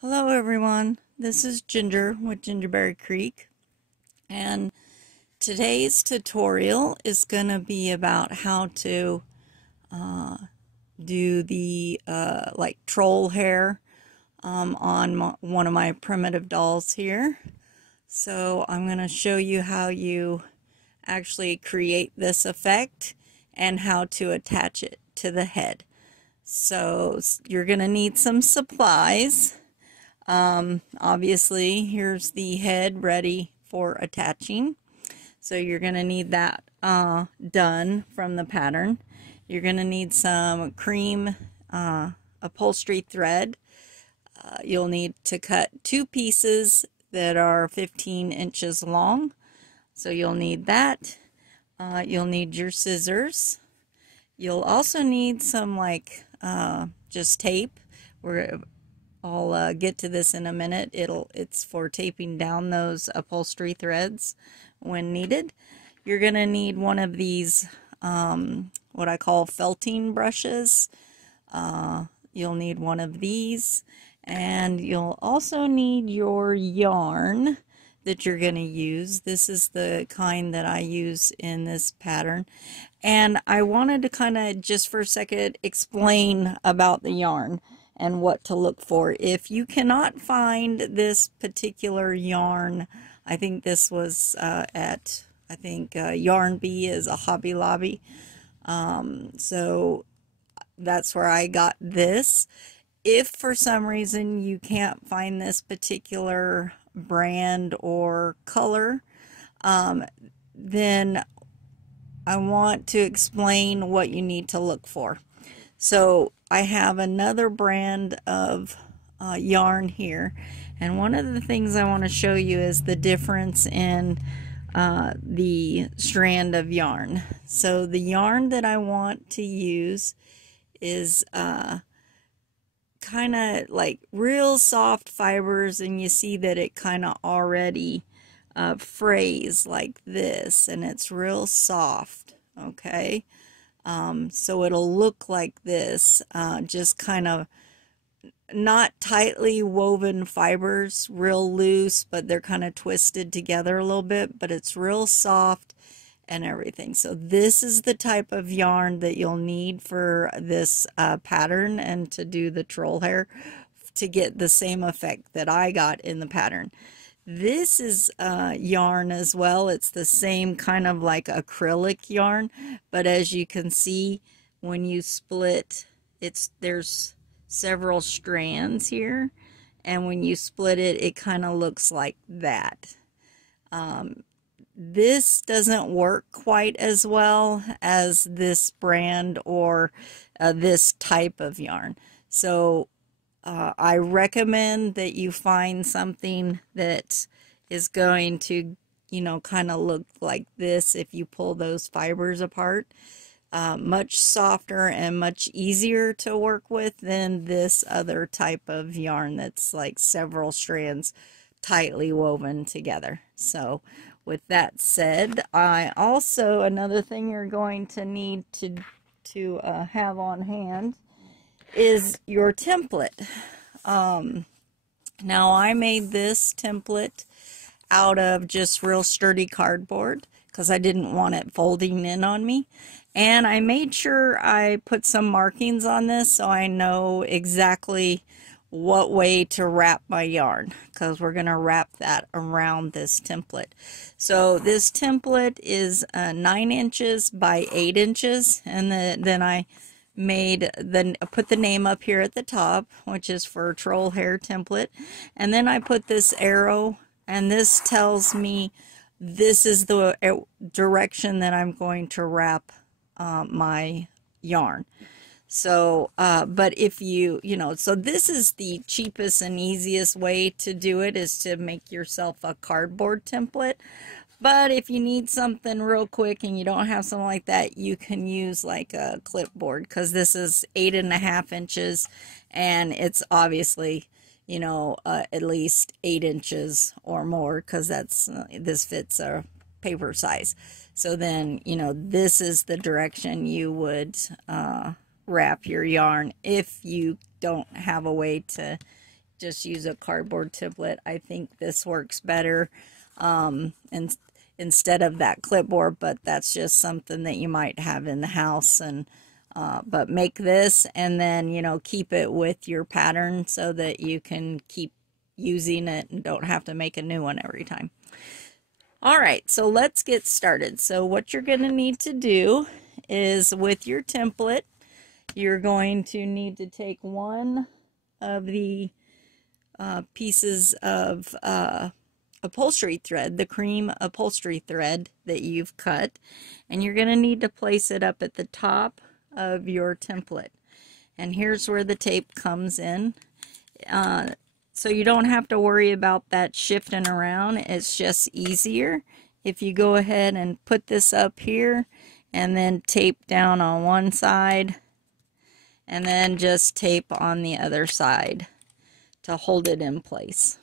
Hello everyone, this is Ginger with Gingerberry Creek, and today's tutorial is going to be about how to do the like troll hair on one of my primitive dolls here. So I'm going to show you how you actually create this effect and how to attach it to the head. So you're going to need some supplies. Obviously, here's the head ready for attaching. So you're going to need that done from the pattern. You're going to need some cream upholstery thread. You'll need to cut 2 pieces that are 15 inches long. So you'll need that. You'll need your scissors. You'll also need some just tape. I'll get to this in a minute. It's for taping down those upholstery threads when needed. You're going to need one of these, what I call felting brushes. You'll need one of these. And you'll also need your yarn that you're going to use. This is the kind that I use in this pattern. And I wanted to kind of just for a second explain about the yarn and what to look for. If you cannot find this particular yarn, I think this was at, Yarn Bee is a Hobby Lobby. So that's where I got this. If for some reason you can't find this particular brand or color, then I want to explain what you need to look for. So I have another brand of yarn here, and one of the things I want to show you is the difference in the strand of yarn. So the yarn that I want to use is kind of like real soft fibers, and you see that it kind of already frays like this, and it's real soft, okay? So it'll look like this, just kind of not tightly woven fibers, real loose, but they're kind of twisted together a little bit, but it's real soft and everything. So this is the type of yarn that you'll need for this pattern and to do the troll hair to get the same effect that I got in the pattern. This is yarn as well. It's the same kind of like acrylic yarn, but as you can see, when you split, there's several strands here, and when you split it, it kind of looks like that. This doesn't work quite as well as this brand or this type of yarn. So I recommend that you find something that is going to, kind of look like this if you pull those fibers apart. Much softer and much easier to work with than this other type of yarn that's like several strands tightly woven together. So with that said, another thing you're going to need to have on hand is your template. Now I made this template out of just real sturdy cardboard because I didn't want it folding in on me, and I made sure I put some markings on this so I know exactly what way to wrap my yarn, because we're going to wrap that around this template. So this template is 9 inches by 8 inches, and then I put the name up here at the top, which is for troll hair template, and then I put this arrow, and this tells me this is the direction that I'm going to wrap my yarn. So, but if so this is the cheapest and easiest way to do it, is to make yourself a cardboard template. But if you need something real quick and you don't have something like that, you can use like a clipboard, because this is 8.5 inches, and it's obviously, at least 8 inches or more, because this fits a paper size. So then, this is the direction you would wrap your yarn if you don't have a way to just use a cardboard template. I think this works better and instead of that clipboard, but that's just something that you might have in the house. And but make this, and then, you know, keep it with your pattern so that you can keep using it and don't have to make a new one every time. All right, so let's get started. So what you're going to need to do is, with your template, you're going to need to take one of the pieces of upholstery thread, the cream upholstery thread that you've cut, and you're going to need to place it up at the top of your template. And here's where the tape comes in. So you don't have to worry about that shifting around. It's just easier if you go ahead and put this up here and then tape down on one side and then just tape on the other side to hold it in place.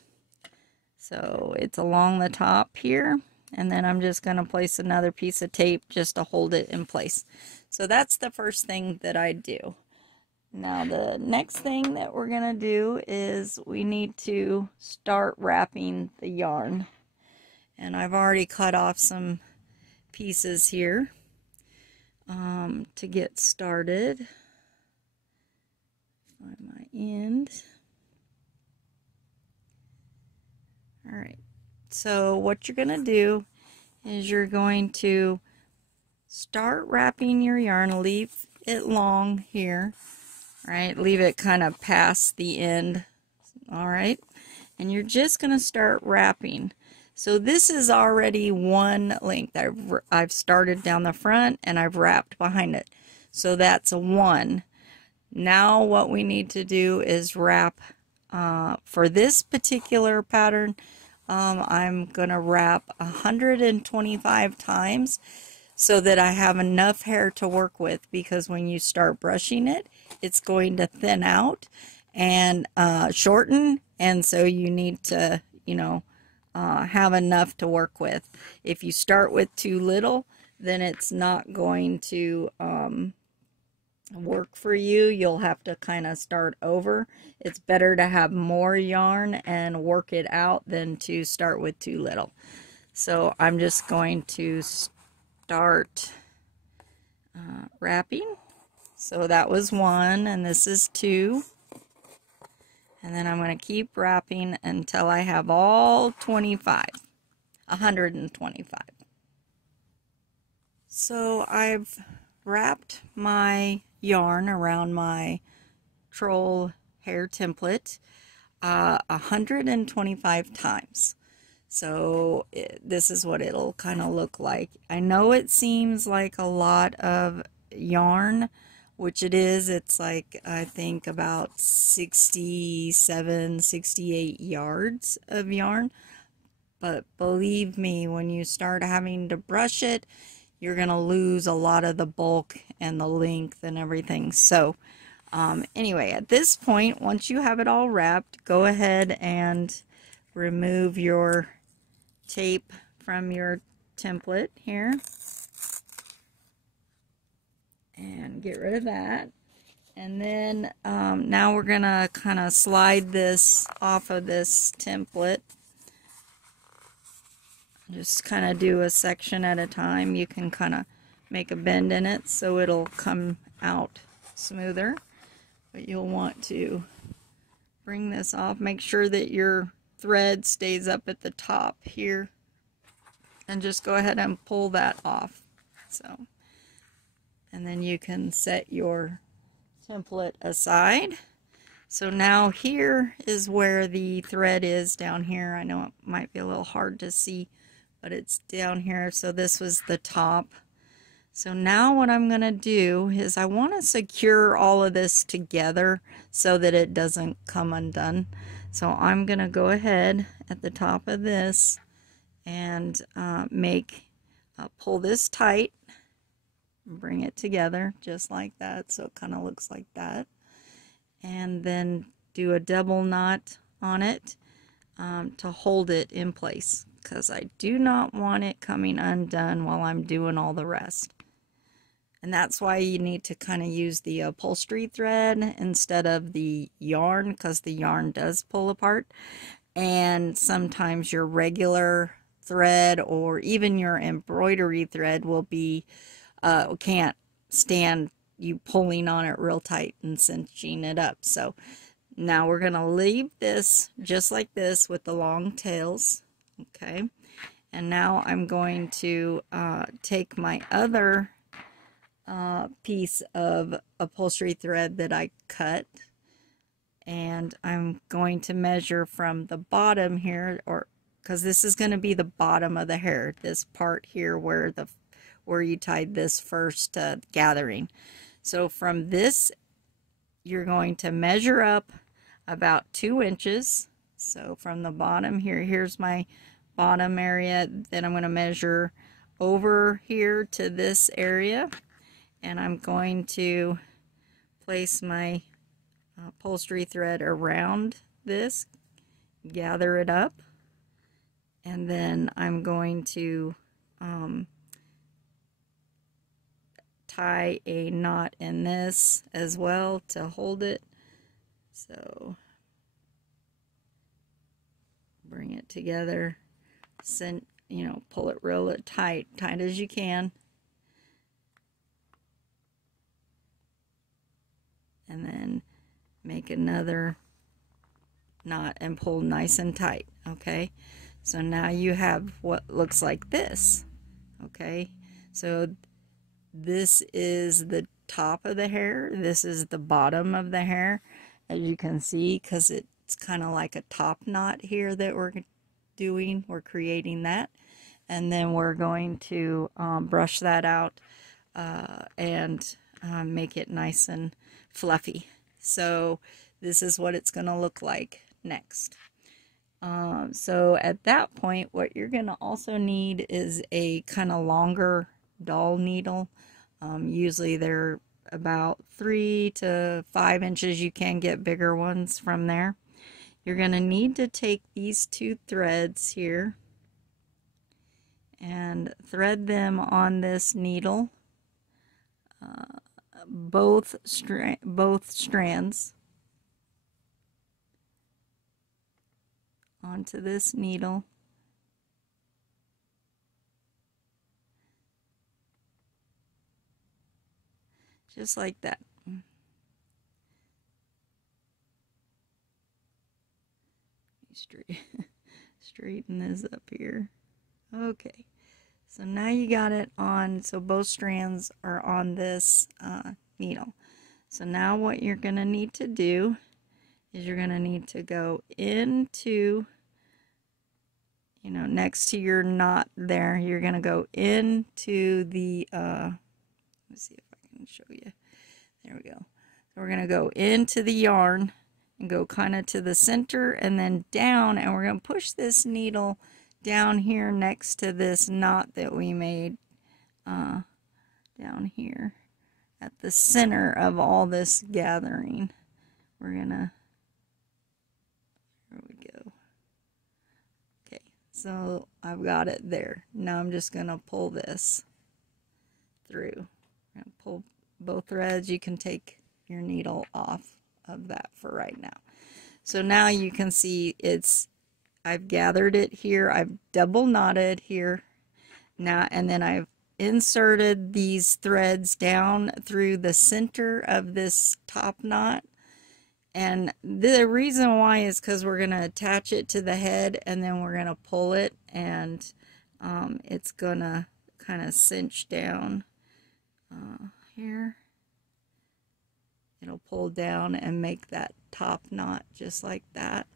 So it's along the top here, and then I'm just going to place another piece of tape just to hold it in place. So that's the first thing that I do. Now the next thing that we're going to do is we need to start wrapping the yarn. And I've already cut off some pieces here to get started. Find my end. Alright, so what you're going to do is you're going to start wrapping your yarn, leave it long here, right? Leave it kind of past the end, alright? And you're just going to start wrapping. So this is already one length. I've started down the front and I've wrapped behind it. So that's a 1. Now what we need to do is wrap. For this particular pattern, I'm going to wrap 125 times so that I have enough hair to work with, because when you start brushing it, it's going to thin out and shorten, and so you need to, you know, have enough to work with. If you start with too little, then it's not going to work for you. You'll have to kind of start over. It's better to have more yarn and work it out than to start with too little. So I'm just going to start wrapping. So that was 1, and this is 2. And then I'm going to keep wrapping until I have all 125. So I've wrapped my yarn around my troll hair template 125 times. So this is what it'll kind of look like. I know it seems like a lot of yarn, which it is. It's like, I think, about 67, 68 yards of yarn. But believe me, when you start having to brush it, you're going to lose a lot of the bulk and the length and everything. So anyway, at this point, once you have it all wrapped, go ahead and remove your tape from your template here and get rid of that. And then now we're going to kind of slide this off of this template. Just kind of do a section at a time. You can kind of make a bend in it so it'll come out smoother. But you'll want to bring this off. Make sure that your thread stays up at the top here. And just go ahead and pull that off. So, and then you can set your template aside. So now here is where the thread is down here. I know it might be a little hard to see, but it's down here. So this was the top. So now what I'm going to do is I want to secure all of this together so that it doesn't come undone. So I'm going to go ahead at the top of this and pull this tight, bring it together just like that, so it kind of looks like that, and then do a double knot on it to hold it in place, because I do not want it coming undone while I'm doing all the rest. And that's why you need to kind of use the upholstery thread instead of the yarn, because the yarn does pull apart. And sometimes your regular thread or even your embroidery thread will be can't stand you pulling on it real tight and cinching it up. So now we're going to leave this just like this with the long tails. Okay, and now I'm going to take my other piece of upholstery thread that I cut, and I'm going to measure from the bottom here, or because this is going to be the bottom of the hair, this part here where you tied this first gathering. So from this, you're going to measure up about 2 inches. So from the bottom here, here's my bottom area. Then I'm going to measure over here to this area, and I'm going to place my upholstery thread around this, gather it up, and then I'm going to tie a knot in this as well to hold it. So bring it together, pull it real tight as you can, and then make another knot and pull nice and tight. Okay, so now you have what looks like this. Okay, so this is the top of the hair, this is the bottom of the hair, as you can see, because it's kind of like a top knot here that we're creating that, and then we're going to brush that out and make it nice and fluffy. So this is what it's going to look like next. So at that point, what you're going to also need is a kind of longer doll needle. Usually they're about 3 to 5 inches. You can get bigger ones from there. You're going to need to take these 2 threads here and thread them on this needle, both strands onto this needle. Just like that. Straighten this up here. Okay, so now you got it on, so both strands are on this needle. So now what you're going to need to do is you're going to need to go into, next to your knot there, you're going to go into the, let's see if I can show you. There we go. So we're going to go into the yarn and go kind of to the center and then down, and we're going to push this needle down here next to this knot that we made down here at the center of all this gathering. We're gonna, there we go. Okay, so I've got it there. Now I'm just gonna pull this through. I'm gonna pull both threads. You can take your needle off of that for right now. So now you can see I've gathered it here, I've double knotted here now, and then I've inserted these threads down through the center of this top knot. And the reason why is because we're going to attach it to the head, and then we're going to pull it, and it's going to kind of cinch down here. It'll pull down and make that top knot just like that.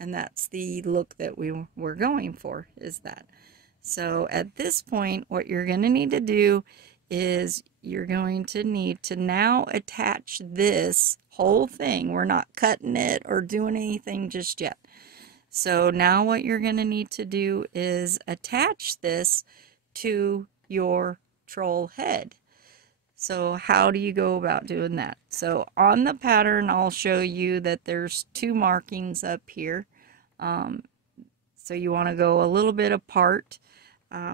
And that's the look that we were going for, is that. So at this point, what you're going to need to do is you're going to need to now attach this whole thing. We're not cutting it or doing anything just yet. So now what you're going to need to do is attach this to your troll head. So how do you go about doing that? So on the pattern, I'll show you that there's 2 markings up here. So you want to go a little bit apart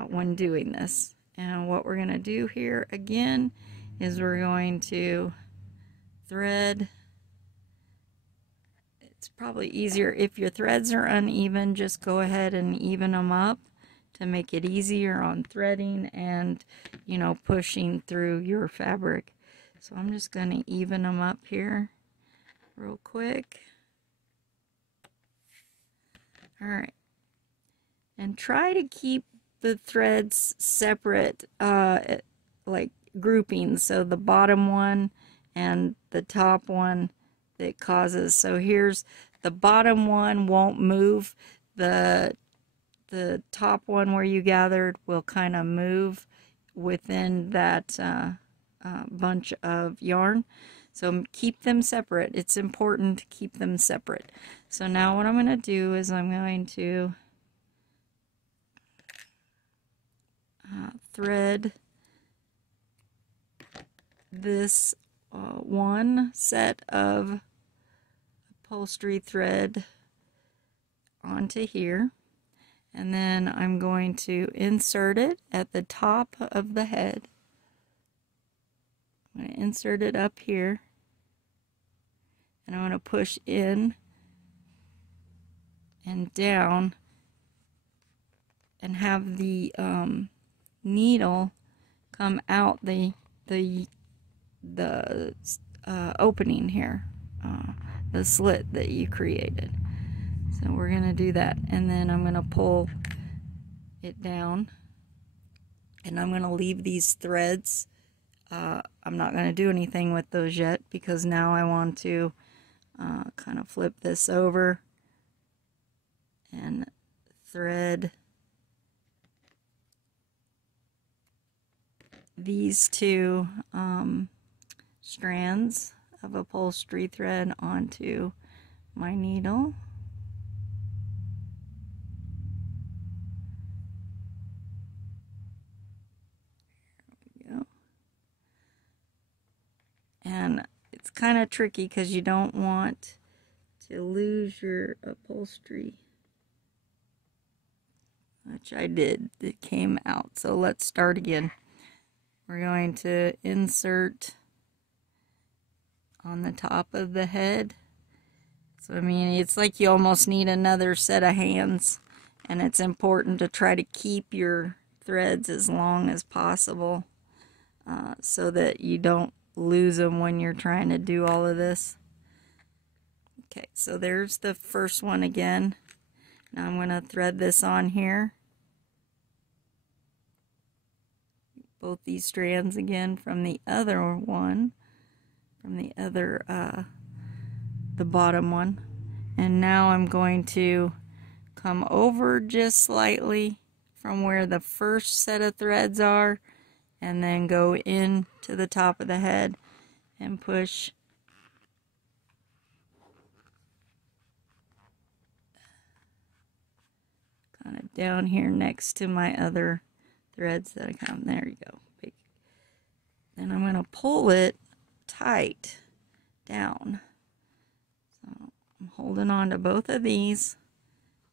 when doing this. And what we're going to do here again is we're going to thread. It's probably easier if your threads are uneven, just go ahead and even them up to make it easier on threading and, you know, pushing through your fabric. So I'm just going to even them up here real quick. All right. And try to keep the threads separate, like groupings. So the bottom one and the top one that causes. So here's the bottom one won't move. The top one where you gathered will kind of move within that bunch of yarn. So keep them separate. It's important to keep them separate. So now what I'm going to do is I'm going to thread this one set of upholstery thread onto here, and then I'm going to insert it at the top of the head. I'm going to insert it up here, and I'm going to push in and down and have the needle come out the opening here, the slit that you created. So we're going to do that, and then I'm going to pull it down, and I'm going to leave these threads. I'm not going to do anything with those yet because now I want to kind of flip this over and thread these two strands of upholstery thread onto my needle. There we go. And it's kind of tricky because you don't want to lose your upholstery, which I did. It came out. So let's start again. We're going to insert on the top of the head. So I mean, it's like you almost need another set of hands, and it's important to try to keep your threads as long as possible so that you don't lose them when you're trying to do all of this. Okay, so there's the first one again. Now I'm going to thread this on here. Both these strands again from the other one, from the other, the bottom one. And now I'm going to come over just slightly from where the first set of threads are, and then go in to the top of the head and push kind of down here next to my other threads that I come. There you go. Then I'm going to pull it tight down. So I'm holding on to both of these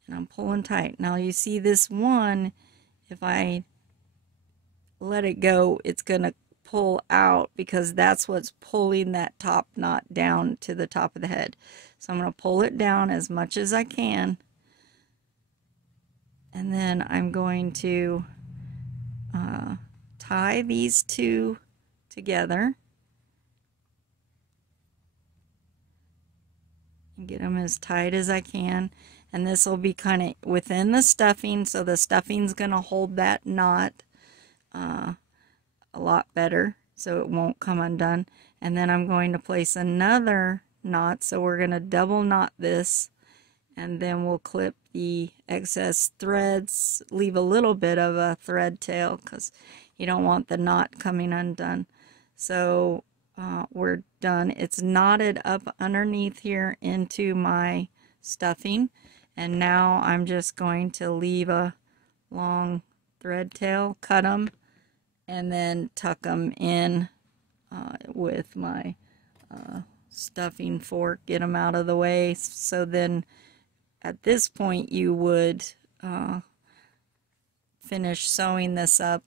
and I'm pulling tight. Now you see this one, if I let it go, it's going to pull out because that's what's pulling that top knot down to the top of the head. So I'm going to pull it down as much as I can, and then I'm going to tie these two together and get them as tight as I can. And this will be kind of within the stuffing, so the stuffing's going to hold that knot a lot better so it won't come undone. And then I'm going to place another knot, so we're going to double knot this, and then we'll clip the excess threads, leave a little bit of a thread tail because you don't want the knot coming undone. So we're done. It's knotted up underneath here into my stuffing, and now I'm just going to leave a long thread tail, cut them, and then tuck them in with my stuffing fork, get them out of the way. So then at this point you would finish sewing this up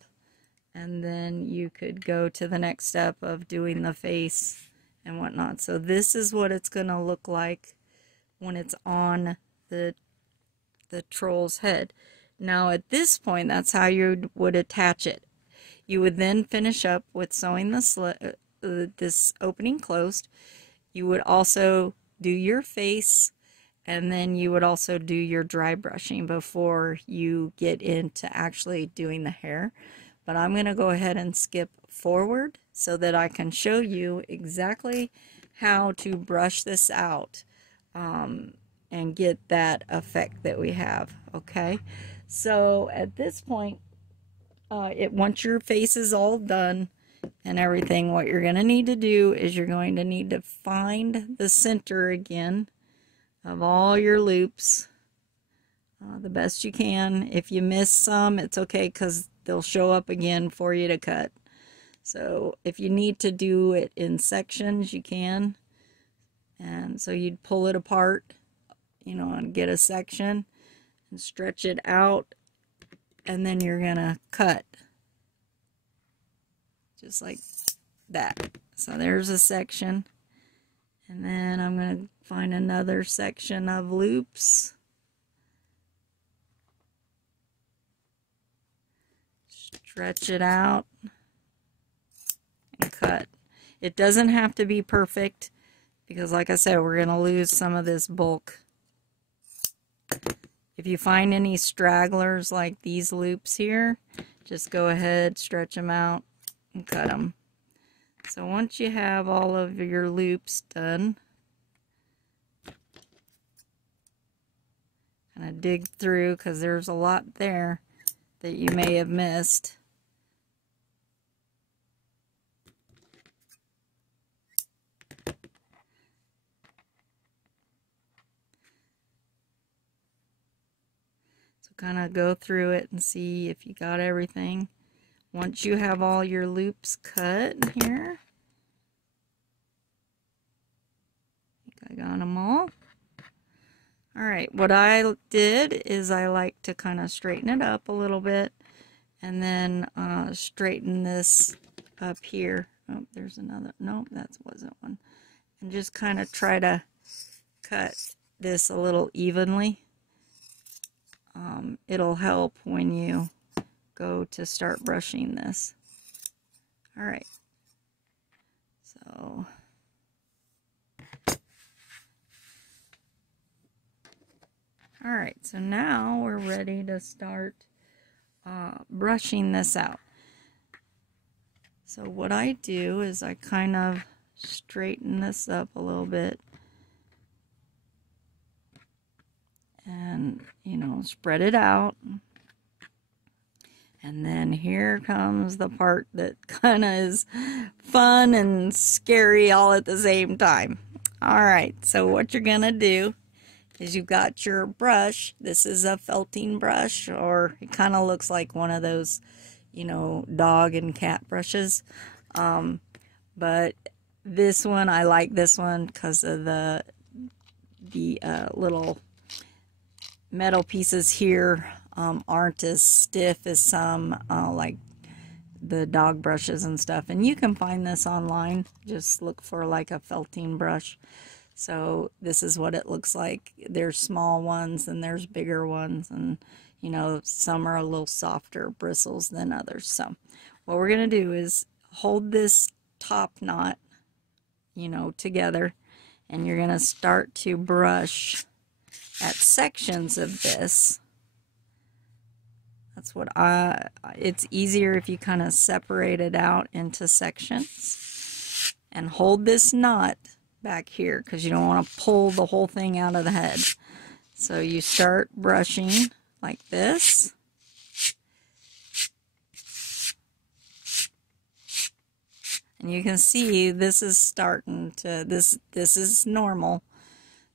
and then you could go to the next step of doing the face and whatnot. So this is what it's going to look like when it's on the troll's head. Now at this point, that's how you would attach it. You would then finish up with sewing this opening closed. You would also do your face, and then you would also do your dry brushing before you get into actually doing the hair. But I'm going to go ahead and skip forward so that I can show you exactly how to brush this out and get that effect that we have. Okay, so at this point, once your face is all done and everything, what you're going to need to do is you're going to need to find the center again of all your loops the best you can. If you miss some, it's okay, because they'll show up again for you to cut. So if you need to do it in sections, you can. And so you'd pull it apart, you know, and get a section and stretch it out, and then you're gonna cut just like that. So there's a section, and then I'm gonna find another section of loops, stretch it out, and cut. It doesn't have to be perfect, because like I said, we're gonna lose some of this bulk. If you find any stragglers like these loops here, just go ahead, stretch them out, and cut them. So once you have all of your loops done, kind of dig through, because there's a lot there that you may have missed. Kind of go through it and see if you got everything. Once you have all your loops cut here, I think I got them all. Alright, what I did is I like to kind of straighten it up a little bit, and then straighten this up here. Oh, there's another. Nope, that wasn't one. And just kind of try to cut this a little evenly. It'll help when you go to start brushing this. Alright, so alright, so now we're ready to start brushing this out. So what I do is I kind of straighten this up a little bit, and, you know, spread it out. And then here comes the part that kind of is fun and scary all at the same time. Alright, so what you're going to do is you've got your brush. This is a felting brush, or it kind of looks like one of those, you know, dog and cat brushes. But this one, I like this one because of the little metal pieces here aren't as stiff as some like the dog brushes and stuff. And you can find this online. Just look for like a felting brush. So this is what it looks like. There's small ones and there's bigger ones, and you know, some are a little softer bristles than others. So what we're going to do is hold this top knot, you know, together, and you're going to start to brush at sections of this. That's what it's easier if you kind of separate it out into sections, and hold this knot back here because you don't want to pull the whole thing out of the head. So you start brushing like this. And you can see this is starting to, this is normal.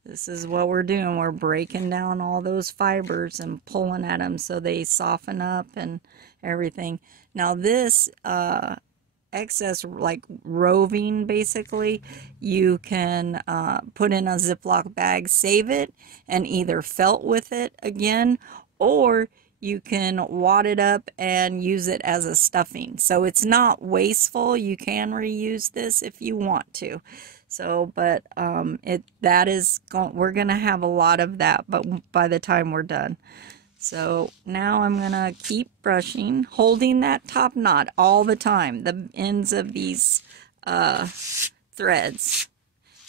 This is what we're doing. We're breaking down all those fibers and pulling at them so they soften up and everything. Now this excess, like roving, basically, you can put in a Ziploc bag, save it, and either felt with it again, or you can wad it up and use it as a stuffing. So it's not wasteful. You can reuse this if you want to. So, but we're gonna have a lot of that, but by the time we're done. So now I'm gonna keep brushing, holding that top knot all the time, the ends of these threads.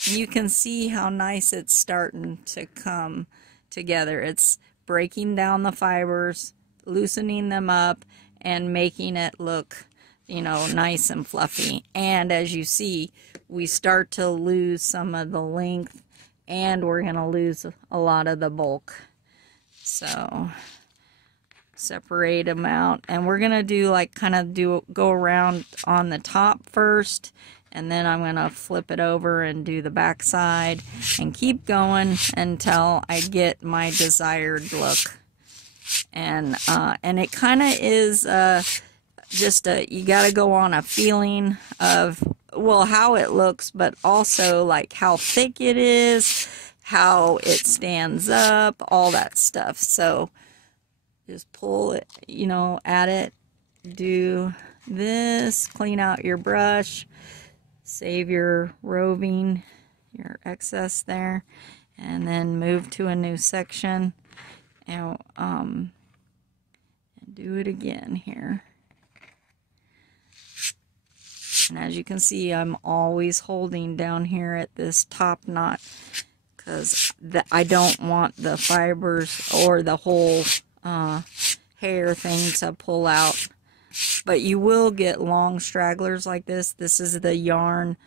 You can see how nice it's starting to come together. It's breaking down the fibers, loosening them up, and making it look, you know, nice and fluffy. And as you see, we start to lose some of the length, and we're going to lose a lot of the bulk. So separate them out, and we're going to do like go around on the top first, and then I'm going to flip it over and do the back side and keep going until I get my desired look. And it kind of is you got to go on a feeling of, well, how it looks, but also like how thick it is, how it stands up, all that stuff. So just pull it, you know, at it, do this, clean out your brush, save your roving, your excess there, and then move to a new section, and do it again here. And as you can see, I'm always holding down here at this top knot, because I don't want the fibers or the whole hair thing to pull out. But you will get long stragglers like this. This is the yarn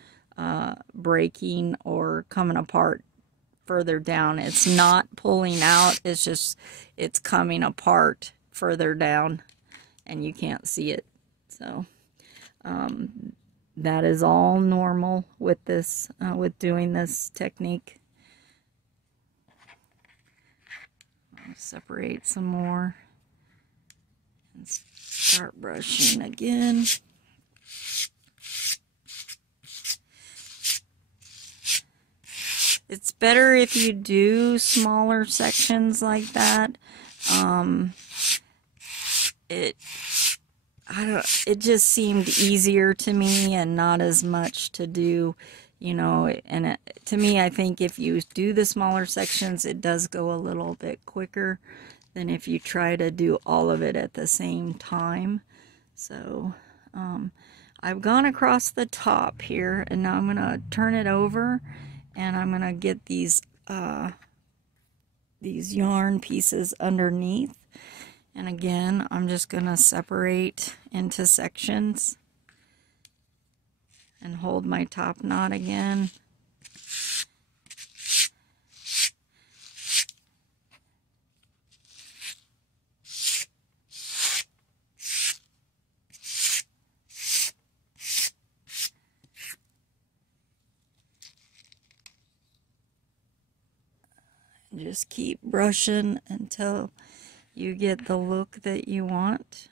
breaking or coming apart further down. It's not pulling out, it's just, it's coming apart further down, and you can't see it. So that is all normal with this, with doing this technique. I'll separate some more and start brushing again. It's better if you do smaller sections like that. It just seemed easier to me and not as much to do, you know, and to me, I think if you do the smaller sections, it does go a little bit quicker than if you try to do all of it at the same time. So I've gone across the top here, and now I'm going to turn it over, and I'm going to get these yarn pieces underneath. And again, I'm just going to separate into sections and hold my top knot again. Just keep brushing until you get the look that you want.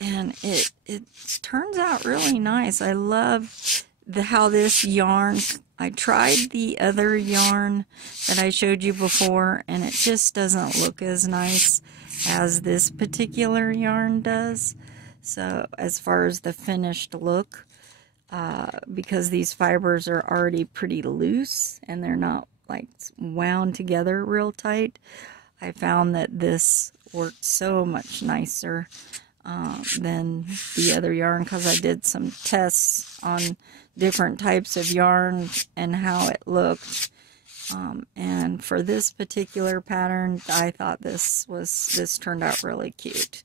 And it turns out really nice. I love how this yarn, I tried the other yarn that I showed you before, and it just doesn't look as nice as this particular yarn does. So as far as the finished look, because these fibers are already pretty loose and they're not like wound together real tight, I found that this worked so much nicer than the other yarn, because I did some tests on different types of yarn and how it looked. And for this particular pattern, I thought this turned out really cute.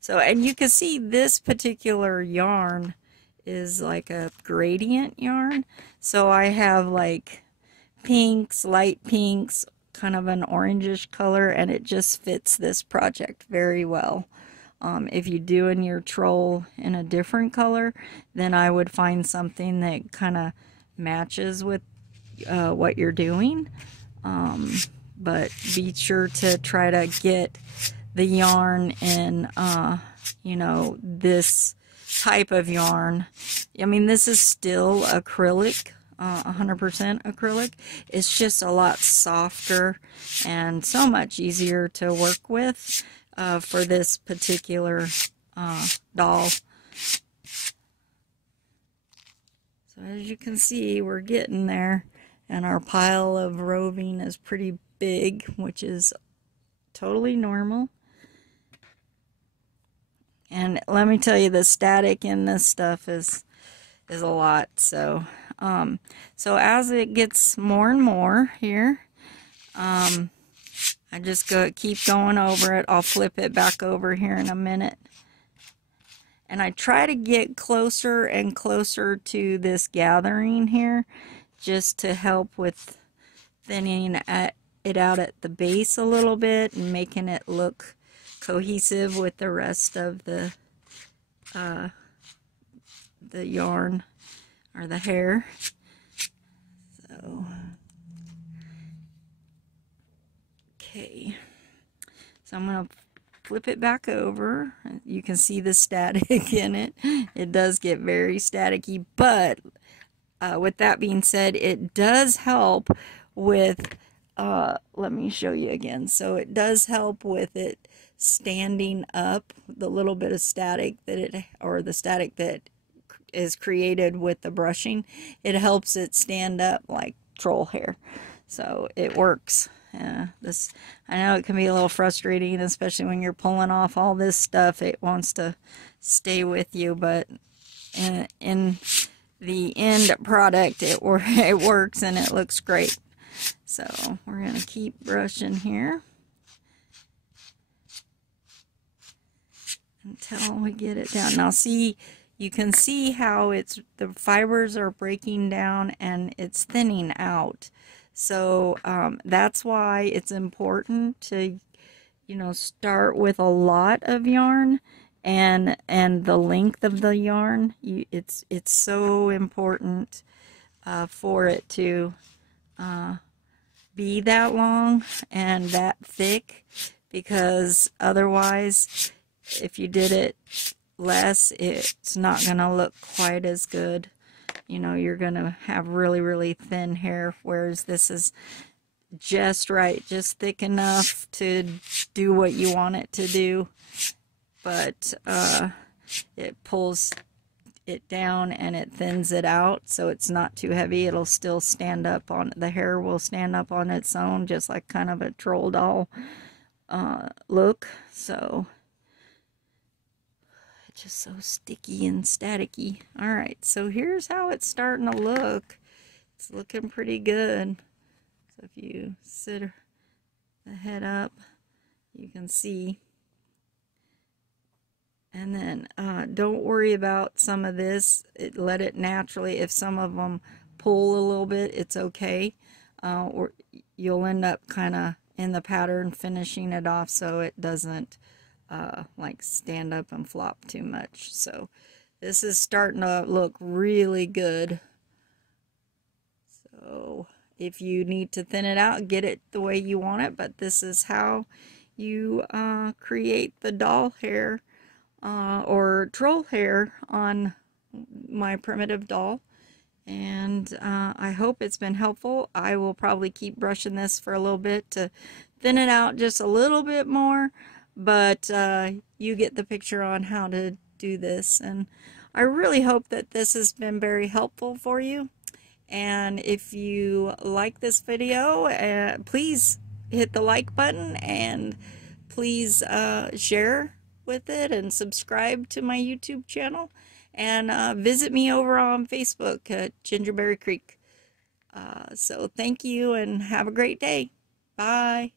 So, and you can see this particular yarn is like a gradient yarn. So I have like pinks, light pinks, kind of an orangish color, and it just fits this project very well. If you do in your troll in a different color, then I would find something that kind of matches with what you're doing. But be sure to try to get the yarn in, you know, this type of yarn. I mean, this is still acrylic, 100% acrylic. It's just a lot softer and so much easier to work with for this particular doll. So as you can see, we're getting there, and our pile of roving is pretty big, which is totally normal. And let me tell you, the static in this stuff is a lot. So so as it gets more and more here, I just keep going over it. I'll flip it back over here in a minute. And I try to get closer and closer to this gathering here, just to help with thinning it out at the base a little bit and making it look cohesive with the rest of the yarn or the hair. So, okay. So I'm going to flip it back over. You can see the static in it. It does get very staticky, but with that being said, it does help with, let me show you again. So it does help with it standing up, the little bit of static that the static that is created with the brushing. It helps it stand up like troll hair. So it works. I know it can be a little frustrating, especially when you're pulling off all this stuff. It wants to stay with you, but in the end product, it works and it looks great. So we're going to keep brushing here until we get it down. Now see, you can see how the fibers are breaking down and it's thinning out. So that's why it's important to, start with a lot of yarn and the length of the yarn. It's so important for it to be that long and that thick, because otherwise, if you did it less, it's not going to look quite as good. You're going to have really, really thin hair, whereas this is just right, just thick enough to do what you want it to do, but it pulls it down and it thins it out, so it's not too heavy. It'll still stand up the hair will stand up on its own, just like kind of a troll doll look. So just so sticky and staticky. Alright, so here's how it's starting to look. It's looking pretty good. So if you sit the head up, you can see. And then don't worry about some of this. Let it naturally, if some of them pull a little bit, it's okay. Or you'll end up kind of in the pattern finishing it off so it doesn't like stand up and flop too much. So this is starting to look really good. So if you need to thin it out, get it the way you want it, but this is how you create the doll hair or troll hair on my primitive doll. And I hope it's been helpful. I will probably keep brushing this for a little bit to thin it out just a little bit more. But you get the picture on how to do this, and I really hope that this has been very helpful for you. And if you like this video, please hit the like button, and please share with it and subscribe to my YouTube channel, and visit me over on Facebook at Gingerberry Creek. So thank you and have a great day. Bye.